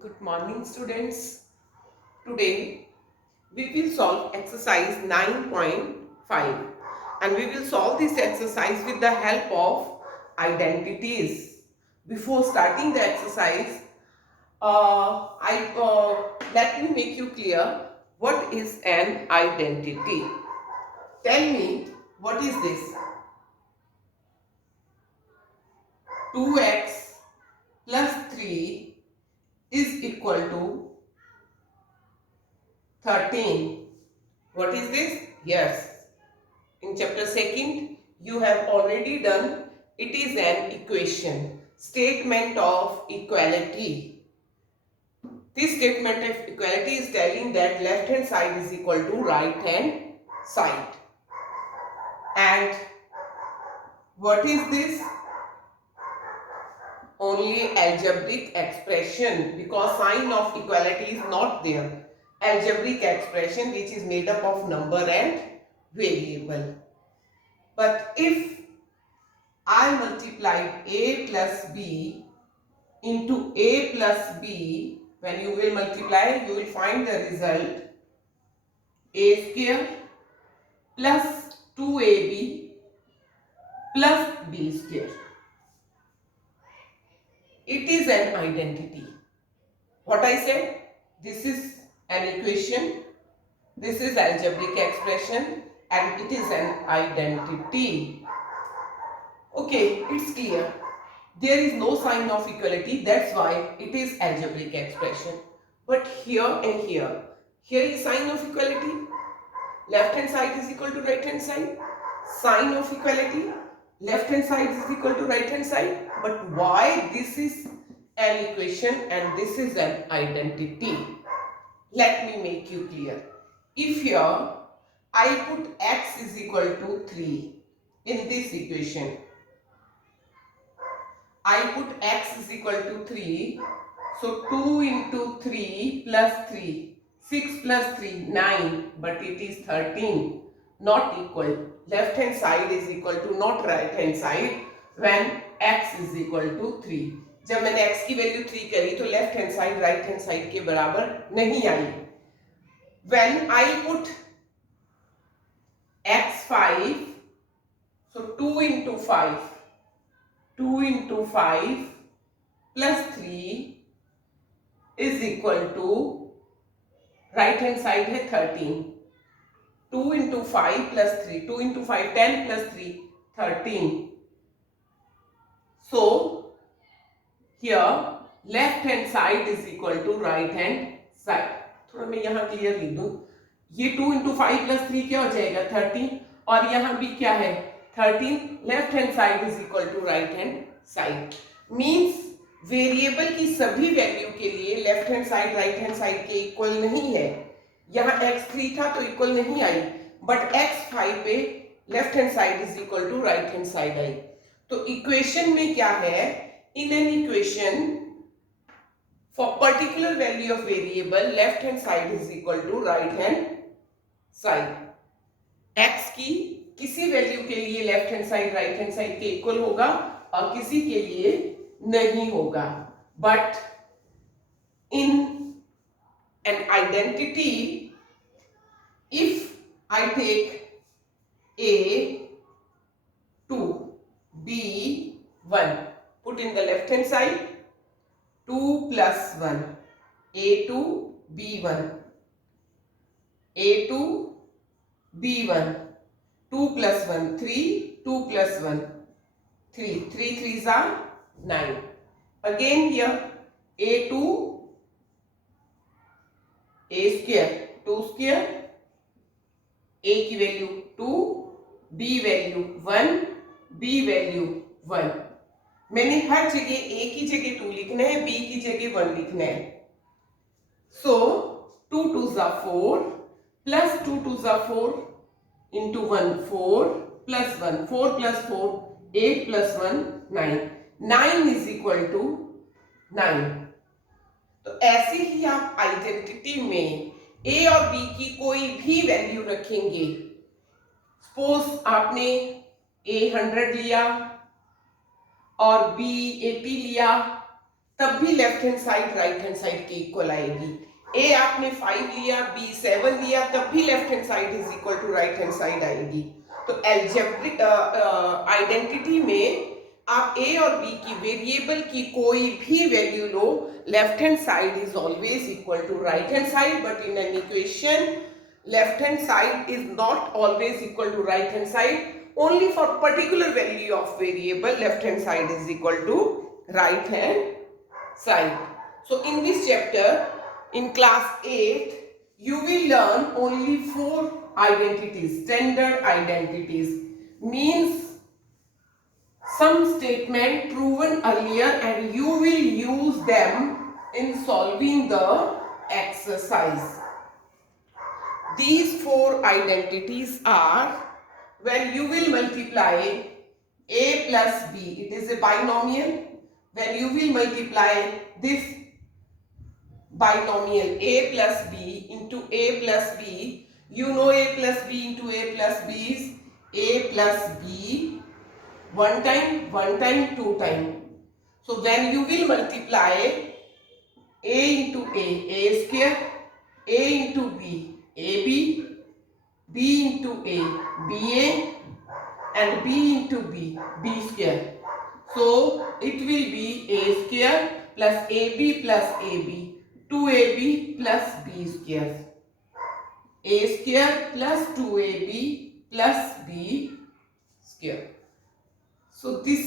Good morning, students. Today we will solve exercise 9.5 and we will solve this exercise with the help of identities. Before starting the exercise, I let me make you clear what is an identity. Tell me what is this? 2x plus 3 is equal to 13. What is this? Yes. In chapter 2nd, you have already done. It is an equation. Statement of equality. This statement of equality is telling that left hand side is equal to right hand side. And what is this? Only algebraic expression, because sign of equality is not there. Algebraic expression which is made up of number and variable. But if I multiplied a plus b into a plus b, when you will multiply, you will find the result a square plus 2ab plus b square. It is an identity. What I said? This is an equation, this is algebraic expression, and it is an identity. Okay, it's clear. There is no sign of equality, that's why it is algebraic expression. But here and here is sign of equality. Left hand side is equal to right hand side. Sign of equality. Left hand side is equal to right hand side. But why this is an equation and this is an identity? Let me make you clear. If here I put x is equal to 3 in this equation, I put x is equal to 3. So 2 into 3 plus 3. 6 plus 3, 9. But it is 13. Not equal. Left hand side is equal to not right hand side when x is equal to 3. जब मैंने x की value 3 करी तो left hand side right hand side के बराबर नहीं आई. When I put x 5, so 2 into 5. 2 into 5 plus 3 is equal to right hand side है 13. 2 into 5 plus 3. 2 into 5 10 plus 3 13. So here left hand side is equal to right hand side. थोड़ा मैं यहाँ clear लिख दूं. ये 2 into 5 plus 3 क्या हो जाएगा 13 और यहाँ भी क्या है 13. Left hand side is equal to right hand side. Means variable की सभी वैल्यू के लिए left hand side right hand side के इक्वल नहीं है. यहाँ x3 था तो इक्वल नहीं आई, बट x5 पे left hand side is equal to right hand side आई. तो इक्वेशन में क्या है? In an equation for particular value of variable left hand side is equal to right hand side. x की किसी value के लिए left hand side right hand side के इक्वल होगा और किसी के लिए नहीं होगा. But in an identity, if I take a 2 b 1, put in the left hand side 2 plus 1 a2 b1 a2 b1 2 plus 1 3 2 plus 1 3 3 3s are 9. Again here a2 a square 2 square a की value 2 b value 1 b value 1. मैंने हर जगह a की जगह 2 लिखना है, b की जगह 1 लिखना है. सो 2 2s are 4 plus 2 2s are 4 into 1 4 plus 1 4 plus 4 8 plus 1 9. 9 is equal to 9. तो ऐसे ही आप आइडेंटिटी में a और b की कोई भी वैल्यू रखेंगे. सपोज आपने a 100 लिया और b 80 लिया तब भी left hand side right hand side के इक्वल आएगी। ए आपने 5 लिया, बी 7 लिया, तब भी left hand side is equal to right hand side आएगी। तो एल्जेब्रिक आइडेंटिटी में आप ए और बी की वेरिएबल की कोई भी वैल्यू लो, left hand side is always equal to right hand side, but in an equation left hand side is not always equal to right hand side. Only for particular value of variable, left hand side is equal to right hand side. So in this chapter, in class 8, you will learn only 4 identities, standard identities. Means some statement proven earlier and you will use them in solving the exercise. These 4 identities are when you will multiply a plus b, it is a binomial. When you will multiply this binomial a plus b into a plus b, you know a plus b into a plus b is a plus b one time, two time. So when you will multiply a into a square, a into b, ab, b into a, ba, and b into b, b square. So it will be a square plus ab plus ab, 2ab plus b square, a square plus 2ab plus b square. So this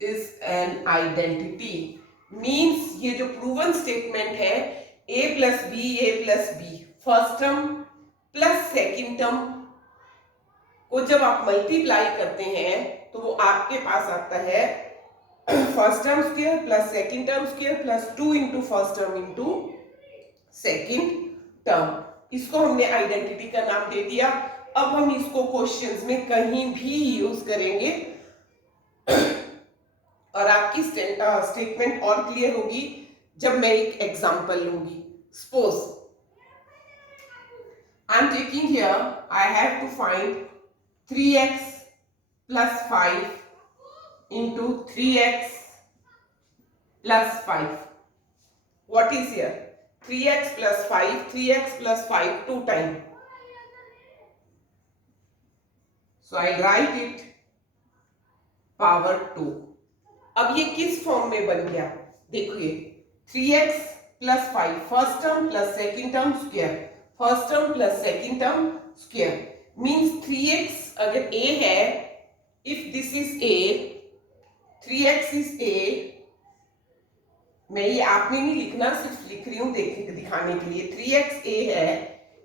is an identity. Means ये जो proven statement है a plus b first term plus second term को जब आप multiply करते हैं तो वो आपके पास आता है first term square plus second term square plus 2 into first term into second term. इसको हमने आइडेंटिटी का नाम दे दिया। अब हम इसको क्वेश्चंस में कहीं भी यूज करेंगे और आपकी स्टेटमेंट और क्लियर होगी जब मैं एक एग्जांपल लूंगी। Suppose I am taking here, I have to find 3x plus 5 into 3x plus 5. What is here? 3x plus 5, 3x plus 5 2 times. So I write it power 2. अब ये किस फॉर्म में बन गया देखिए, 3x plus 5 first term plus second term square, first term plus second term square means 3x अगर a है, if this is a, 3x is a, मैं ये आपने नहीं लिखना, सिर्फ लिख रही हूं दिखाने के लिए। 3x a है,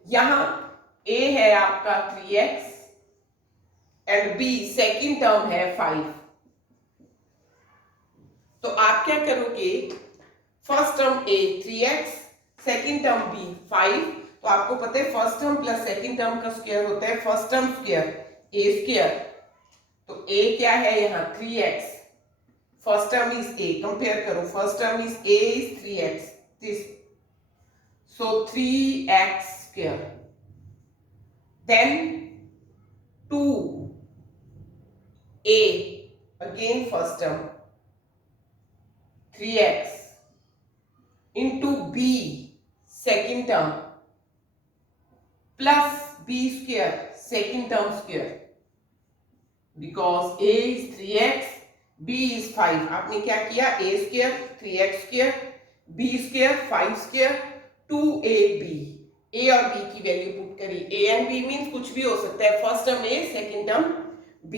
यहां a है आपका 3x and b second term है 5। तो आप क्या करोगे, first term a 3x, second term b 5, तो आपको पता है first term plus second term का स्क्वायर होता है first term square a square. तो a क्या है यहाँ 3x, first term is a, compare करो, first term is a is 3x, this, so 3x square, then 2a again first term 3x into b second term plus b square second term square, because a is 3x, b is 5, आपने क्या किया, a square 3x square, b square 5 square, 2ab, a और b की value put करी, a and b means कुछ भी हो सकता है, first term a second term b।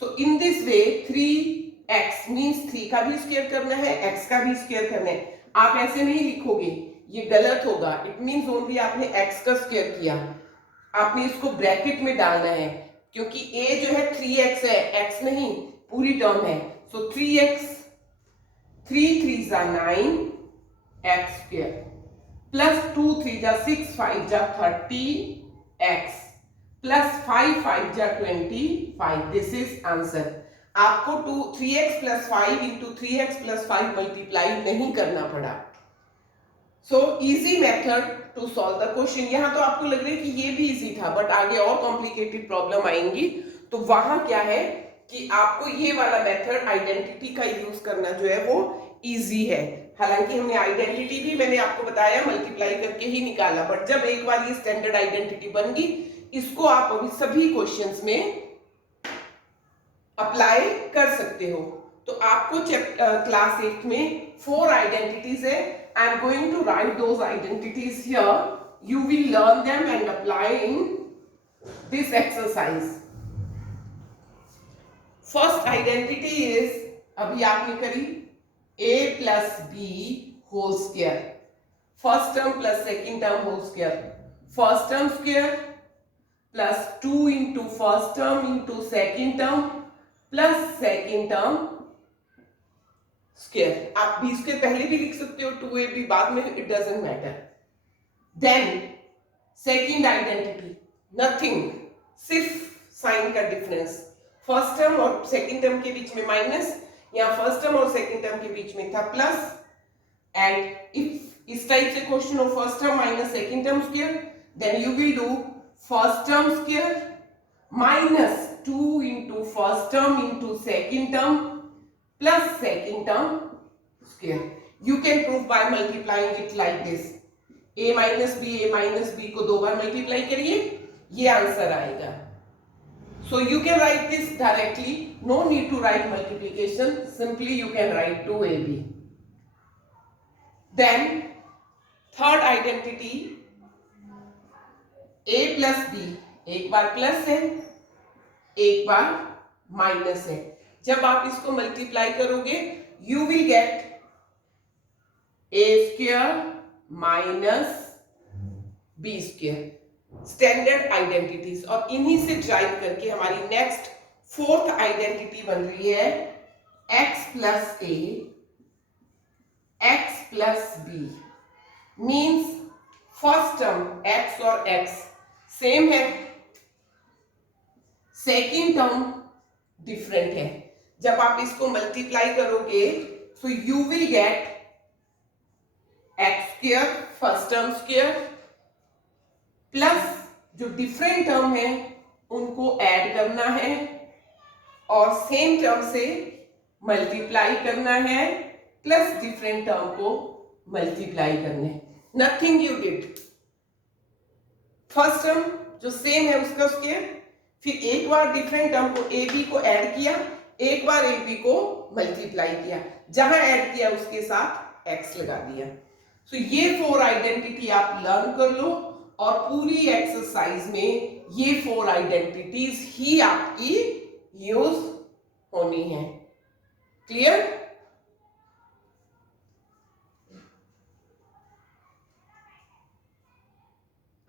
So in this way 3x means 3 का भी स्क्वायर करना है, x का भी स्क्वायर करना है। आप ऐसे नहीं लिखोगे, ये गलत होगा, इट मीन्स ओनली आपने x का स्क्वायर किया, आपने इसको ब्रैकेट में डालना है क्योंकि a जो है 3x है, x नहीं, पूरी टर्म है। सो 3x 3 3 जा 9 x स्क्वायर प्लस 2 3 जा 6 5 जा 30x प्लस 5 5 जा 25, दिस इज आंसर। आपको 3x plus 5 into 3x plus 5 multiply नहीं करना पड़ा। So easy method to solve the question. यहाँ तो आपको लग रहा है कि ये भी इजी था, बट आगे और कॉम्प्लिकेटेड प्रॉब्लम आएंगी, तो वहां क्या है कि आपको ये वाला मेथड आइडेंटिटी का यूज करना जो है वो इजी है। हालांकि हमने आइडेंटिटी भी मैंने आपको बताया मल्टीप्लाई करके ही निकाला, बट जब एक बार ये स्टैंडर्ड आइडेंटिटी बन गई, इसको आप अभी सभी क्वेश्चंस में अप्लाई कर सकते हो। तो आपको क्लास 8 में 4 आइडेंटिटीज है। I am going to write those identities here, you will learn them and apply in this exercise. First identity is, अभी आपने करी, a plus B whole square, first term plus second term whole square, first term square plus 2 into first term into second term plus second term square. आप B square पहले भी लिख सकते हो, 2ab बाद में, it doesn't matter. Then second identity, nothing, सिर्फ sign का डिफरेंस, फर्स्ट टर्म और सेकेंड टर्म के बीच में माइनस, या फर्स्ट टर्म और सेकेंड टर्म के बीच में था प्लस। एंड इफ इस टाइप से क्वेश्चन हो first term minus second term square, then you will do first term square minus 2 into first term into second term plus second term square. You can prove by multiplying it like this, a minus B को 2 बार multiply करिए, ये answer आएगा। So you can write this directly, no need to write multiplication, simply you can write 2ab. Then third identity, a plus b, एक बार plus है एक बार minus है। जब आप इसको मल्टीप्लाई करोगे you will get a square minus b square, standard identities. और इन्हीं से ड्राइव करके हमारी नेक्स्ट फोर्थ आइडेंटिटी बन रही है x plus A x plus B, means first term x और x सेम है, सेकेंड टर्म डिफरेंट है। जब आप इसको मल्टीप्लाई करोगे तो you will get x square first term square plus जो डिफरेंट टर्म है उनको ऐड करना है और सेम टर्म से मल्टीप्लाई करना है प्लस डिफरेंट टर्म को मल्टीप्लाई करना है। Nothing you did, first term जो सेम है उसका स्क्वायर, फिर एक बार डिफरेंट टर्म को ए बी को ऐड किया, एक बार ए बी को मल्टीप्लाई किया, जहां ऐड किया उसके साथ एक्स लगा दिया। तो ये 4 आइडेंटिटी आप लर्न कर लो और पूरी एक्सरसाइज में ये 4 आइडेंटिटीज ही आपकी यूज होनी है। क्लियर?